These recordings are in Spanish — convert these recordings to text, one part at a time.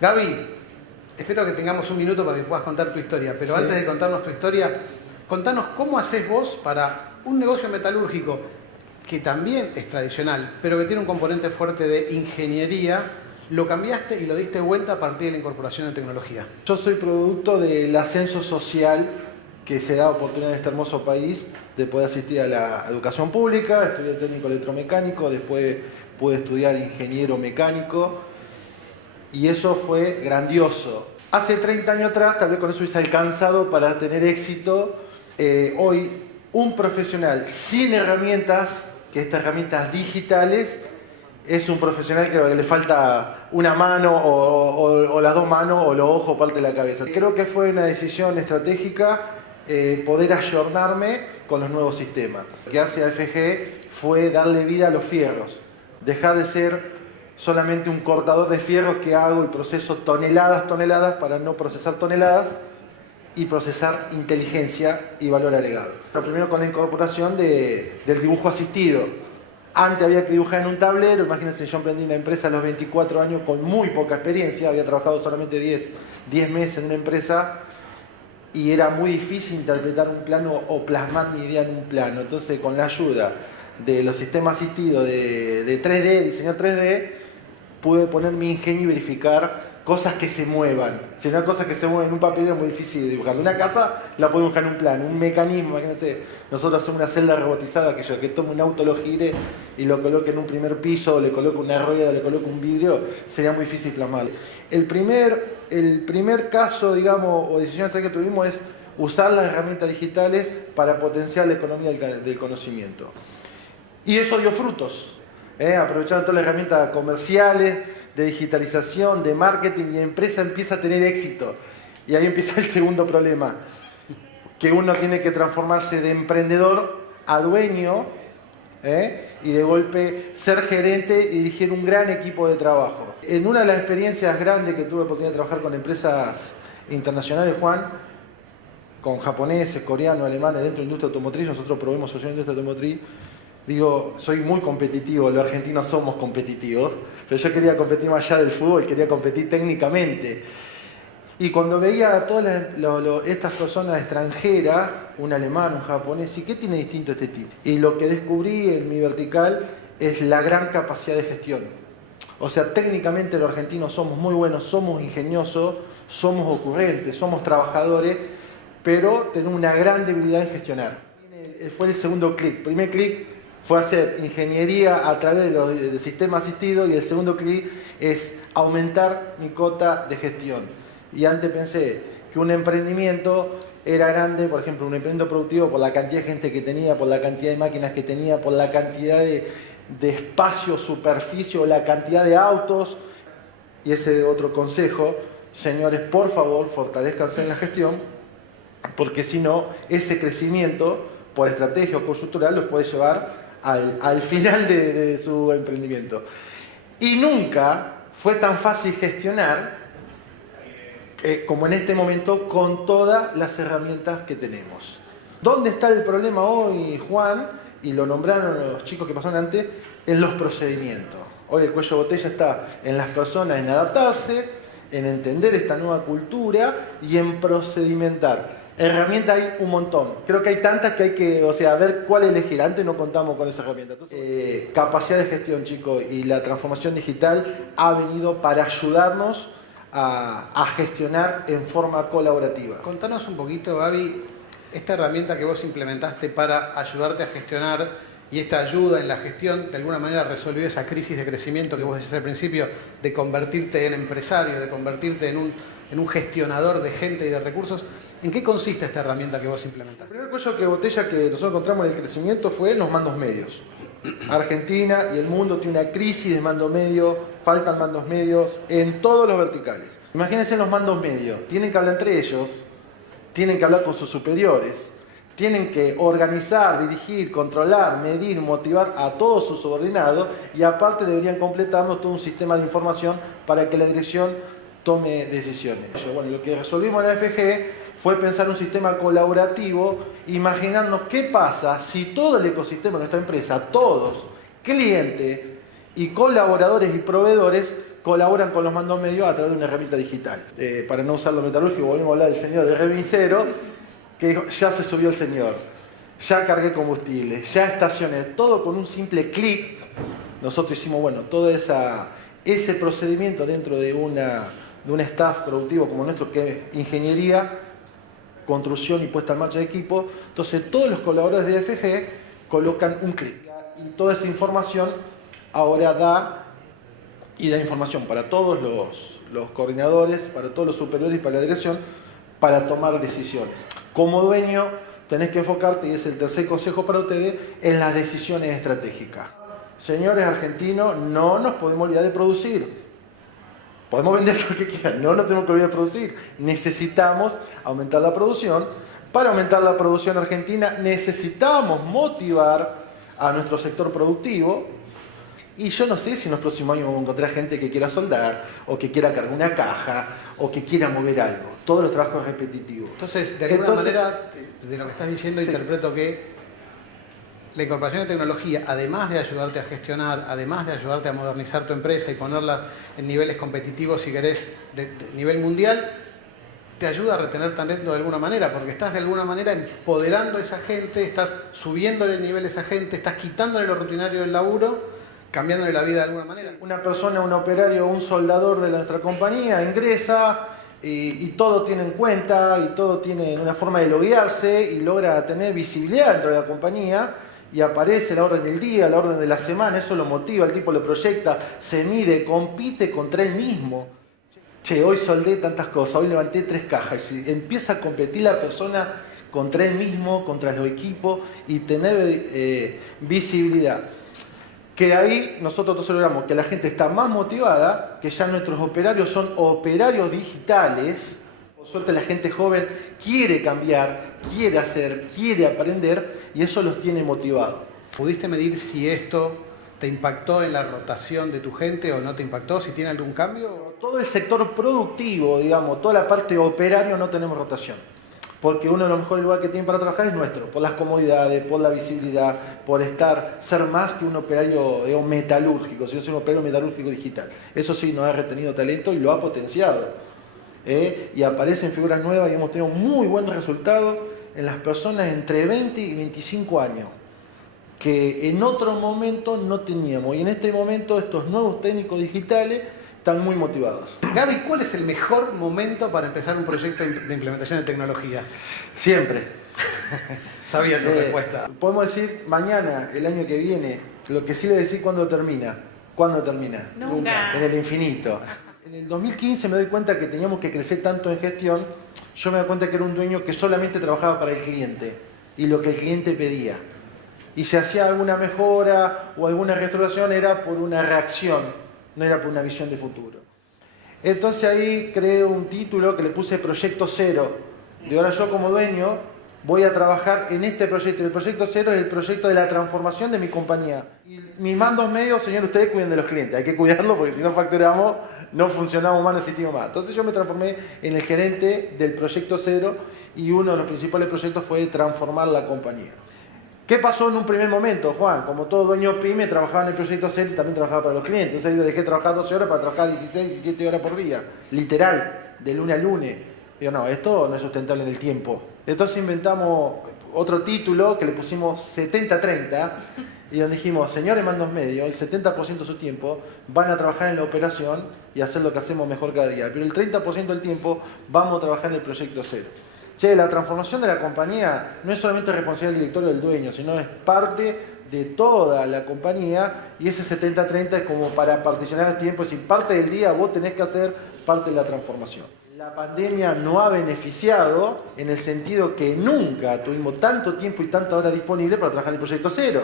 Gaby, espero que tengamos un minuto para que puedas contar tu historia, pero Sí. antes de contarnos tu historia, contanos cómo haces vos para un negocio metalúrgico que también es tradicional, pero que tiene un componente fuerte de ingeniería, lo cambiaste y lo diste vuelta a partir de la incorporación de tecnología. Yo soy producto del ascenso social que se da oportunidad en este hermoso país de poder asistir a la educación pública, estudié técnico electromecánico, después pude estudiar ingeniero mecánico y eso fue grandioso. Hace 30 años atrás, tal vez con eso hubiese alcanzado para tener éxito. Hoy, un profesional sin herramientas, que estas herramientas digitales, es un profesional que le falta una mano o las dos manos o los ojos, parte de la cabeza. Creo que fue una decisión estratégica poder ayornarme con los nuevos sistemas. Lo que hace AFG fue darle vida a los fierros, dejar de ser solamente un cortador de fierros que hago y proceso toneladas para no procesar toneladas y procesar inteligencia y valor agregado. Lo primero con la incorporación del dibujo asistido. Antes había que dibujar en un tablero, imagínense, yo emprendí una empresa a los 24 años con muy poca experiencia, había trabajado solamente 10 meses en una empresa y era muy difícil interpretar un plano o plasmar mi idea en un plano. Entonces, con la ayuda de los sistemas asistidos de 3D, diseño 3D, pude poner mi ingenio y verificar cosas que se muevan. Si una cosa que se mueve en un papel es muy difícil de dibujar. Una casa la puedo dibujar en un plano, un mecanismo, imagínense, nosotros hacemos una celda robotizada que tome un auto, lo gire y lo coloque en un primer piso, le coloque una rueda, le coloque un vidrio, sería muy difícil plasmarlo. El primer caso, digamos, o decisión que tuvimos es usar las herramientas digitales para potenciar la economía del conocimiento. Y eso dio frutos. Aprovechando todas las herramientas comerciales, de digitalización, de marketing, y la empresa empieza a tener éxito. Y ahí empieza el segundo problema, que uno tiene que transformarse de emprendedor a dueño, y de golpe ser gerente y dirigir un gran equipo de trabajo. En una de las experiencias grandes que tuve oportunidad de trabajar con empresas internacionales, Juan, con japoneses, coreanos, alemanes dentro de la industria automotriz, nosotros proveemos soluciones de industria automotriz. Digo, soy muy competitivo, los argentinos somos competitivos, pero yo quería competir más allá del fútbol, quería competir técnicamente. Y cuando veía a todas estas personas extranjeras, un alemán, un japonés, ¿y qué tiene distinto este tipo? Y lo que descubrí en mi vertical es la gran capacidad de gestión. O sea, técnicamente los argentinos somos muy buenos, somos ingeniosos, somos ocurrentes, somos trabajadores, pero tenemos una gran debilidad en gestionar. Fue el segundo clic. Primer clic fue hacer ingeniería a través del sistema asistido y el segundo clic es aumentar mi cota de gestión. Y antes pensé que un emprendimiento era grande, por ejemplo, un emprendimiento productivo por la cantidad de gente que tenía, por la cantidad de máquinas que tenía, por la cantidad de espacio, superficie o la cantidad de autos. Y ese otro consejo, señores, por favor, fortalezcanse en la gestión, porque si no, ese crecimiento por estrategia o coyuntural los puede llevar al final de su emprendimiento. Y nunca fue tan fácil gestionar como en este momento con todas las herramientas que tenemos. ¿Dónde está el problema hoy, Juan? Y lo nombraron los chicos que pasaron antes, en los procedimientos. Hoy el cuello de botella está en las personas en adaptarse, en entender esta nueva cultura y en procedimentar. Herramientas hay un montón. Creo que hay tantas que hay que, ver cuál elegir. Antes no contamos con esa herramienta. Entonces, capacidad de gestión, chicos, y la transformación digital ha venido para ayudarnos a gestionar en forma colaborativa. Contanos un poquito, Gaby, esta herramienta que vos implementaste para ayudarte a gestionar y esta ayuda en la gestión, de alguna manera resolvió esa crisis de crecimiento que vos decías al principio, de convertirte en empresario, de convertirte en un gestionador de gente y de recursos. ¿En qué consiste esta herramienta que vos implementaste? El primer cuello de botella que nosotros encontramos en el crecimiento fue en los mandos medios. Argentina y el mundo tiene una crisis de mando medio, faltan mandos medios en todos los verticales. Imagínense los mandos medios, tienen que hablar entre ellos, tienen que hablar con sus superiores, tienen que organizar, dirigir, controlar, medir, motivar a todos sus subordinados y aparte deberían completarnos todo un sistema de información para que la dirección tome decisiones. Bueno, lo que resolvimos en la AFG fue pensar un sistema colaborativo, imaginarnos qué pasa si todo el ecosistema de nuestra empresa, todos, clientes y colaboradores y proveedores, colaboran con los mandos medios a través de una herramienta digital. Para no usar lo metalúrgico, volvemos a hablar del señor de Revincero, que dijo, ya se subió el señor, ya cargué combustible, ya estacioné, todo con un simple clic. Nosotros hicimos, bueno, todo ese procedimiento dentro de un staff productivo como nuestro, que es ingeniería, construcción y puesta en marcha de equipo. Entonces todos los colaboradores de FG colocan un clic y toda esa información ahora da información para todos los coordinadores, para todos los superiores y para la dirección, para tomar decisiones. Como dueño tenés que enfocarte, y es el tercer consejo para ustedes, en las decisiones estratégicas. Señores argentinos, no nos podemos olvidar de producir. Podemos vender lo que quieran, no nos tenemos que olvidar de producir. Necesitamos aumentar la producción. Para aumentar la producción argentina necesitamos motivar a nuestro sector productivo. Y yo no sé si en los próximos años vamos a encontrar gente que quiera soldar, o que quiera cargar una caja, o que quiera mover algo. Todos los trabajos repetitivos. Entonces, de alguna manera, de lo que estás diciendo, sí, interpreto que la incorporación de tecnología, además de ayudarte a gestionar, además de ayudarte a modernizar tu empresa y ponerla en niveles competitivos, si querés, de nivel mundial, te ayuda a retener talento de alguna manera, porque estás de alguna manera empoderando a esa gente, estás subiéndole el nivel a esa gente, estás quitándole lo rutinario del laburo, cambiándole la vida de alguna manera. Una persona, un operario, un soldador de nuestra compañía ingresa y todo tiene en cuenta, y todo tiene una forma de loguearse y logra tener visibilidad dentro de la compañía. Y aparece la orden del día, la orden de la semana, eso lo motiva, el tipo lo proyecta, se mide, compite contra él mismo. Che, hoy soldé tantas cosas, hoy levanté 3 cajas. Y empieza a competir la persona contra él mismo, contra los equipos, y tener visibilidad. Que ahí nosotros logramos que la gente está más motivada, que ya nuestros operarios son operarios digitales. Por suerte la gente joven quiere cambiar, quiere hacer, quiere aprender, y eso los tiene motivados. ¿Pudiste medir si esto te impactó en la rotación de tu gente o no te impactó? ¿Si tiene algún cambio? Todo el sector productivo, digamos, toda la parte operario no tenemos rotación. Porque uno de los mejores lugares que tienen para trabajar es nuestro, por las comodidades, por la visibilidad, por ser más que un operario metalúrgico, sino ser un operario metalúrgico digital. Eso sí, nos ha retenido talento y lo ha potenciado. Y aparecen figuras nuevas y hemos tenido muy buen resultado en las personas entre 20 y 25 años, que en otro momento no teníamos. Y en este momento estos nuevos técnicos digitales están muy motivados. Gaby, ¿cuál es el mejor momento para empezar un proyecto de implementación de tecnología? Siempre. Sabía tu respuesta. Podemos decir mañana, el año que viene, lo que sí le decís cuándo termina. ¿Cuándo termina? Nunca. En el infinito. En el 2015 me doy cuenta que teníamos que crecer tanto en gestión. Yo me doy cuenta que era un dueño que solamente trabajaba para el cliente y lo que el cliente pedía. Y si hacía alguna mejora o alguna restauración era por una reacción, no era por una visión de futuro. Entonces ahí creé un título que le puse Proyecto Cero. De ahora yo como dueño voy a trabajar en este proyecto. El Proyecto Cero es el proyecto de la transformación de mi compañía. Y mis mandos medios, señor, ustedes cuiden de los clientes. Hay que cuidarlos porque si no facturamos, no funcionamos más, no existimos más. Entonces yo me transformé en el gerente del Proyecto Cero y uno de los principales proyectos fue transformar la compañía. ¿Qué pasó en un primer momento, Juan? Como todo dueño pyme, trabajaba en el Proyecto Cero y también trabajaba para los clientes. Entonces yo dejé de trabajar 12 horas para trabajar 16, 17 horas por día. Literal, de lunes a lunes. Digo, no, esto no es sustentable en el tiempo. Entonces inventamos otro título que le pusimos 70-30 y donde dijimos, señores mandos medios, el 70% de su tiempo van a trabajar en la operación y hacer lo que hacemos mejor cada día. Pero el 30% del tiempo vamos a trabajar en el Proyecto Cero. Che, la transformación de la compañía no es solamente responsabilidad del directorio del dueño, sino es parte de toda la compañía y ese 70-30 es como para particionar el tiempo, es decir, parte del día vos tenés que hacer parte de la transformación. La pandemia no ha beneficiado en el sentido que nunca tuvimos tanto tiempo y tanta hora disponible para trabajar en el Proyecto Cero,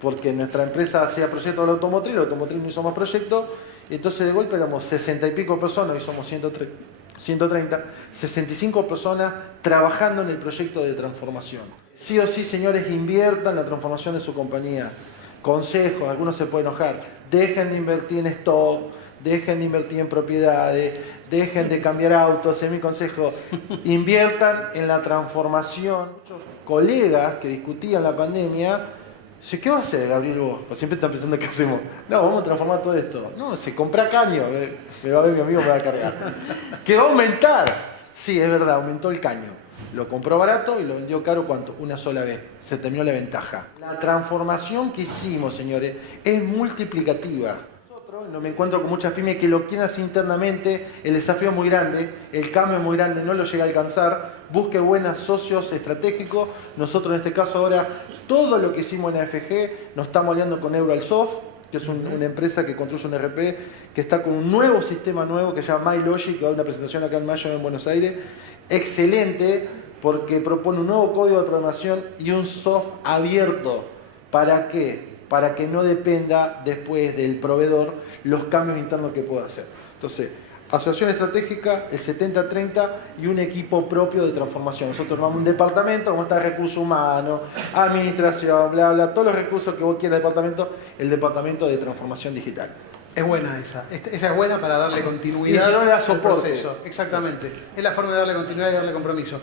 porque nuestra empresa hacía proyectos de la automotriz no hizo más proyectos, entonces de golpe éramos 60 y pico personas, hoy somos 130, 65 personas trabajando en el proyecto de transformación. Sí o sí, señores, inviertan en la transformación de su compañía. Consejos, algunos se pueden enojar, dejen de invertir en stock, dejen de invertir en propiedades, dejen de cambiar autos, es mi consejo. Inviertan en la transformación. Muchos colegas que discutían la pandemia Dice, ¿qué va a hacer, Gabriel, vos? Pues siempre están pensando qué hacemos. No, vamos a transformar todo esto. No, se compra caño. Me va a ver mi amigo, me va a cargar. ¿Que va a aumentar? Sí, es verdad, aumentó el caño. Lo compró barato y lo vendió caro, ¿cuánto? Una sola vez. Se terminó la ventaja. La transformación que hicimos, señores, es multiplicativa. No me encuentro con muchas pymes que lo quieren hacer internamente, el desafío es muy grande, el cambio es muy grande, no lo llega a alcanzar, busque buenos socios estratégicos. Nosotros en este caso ahora, todo lo que hicimos en AFG, nos estamos aliando con Euralsoft, que es una empresa que construye un RP, que está con un nuevo sistema nuevo que se llama MyLogic, que va a una presentación acá en mayo en Buenos Aires, excelente, porque propone un nuevo código de programación y un soft abierto. ¿Para qué? Para que no dependa después del proveedor los cambios internos que pueda hacer. Entonces, asociación estratégica, el 70-30 y un equipo propio de transformación. Nosotros armamos un departamento, como está recursos humanos, administración, bla, bla, todos los recursos que vos quieras departamento, el departamento de transformación digital. Es buena esa. Esa es buena para darle continuidad y si no le da al soporte. proceso. Exactamente. Es la forma de darle continuidad y darle compromiso.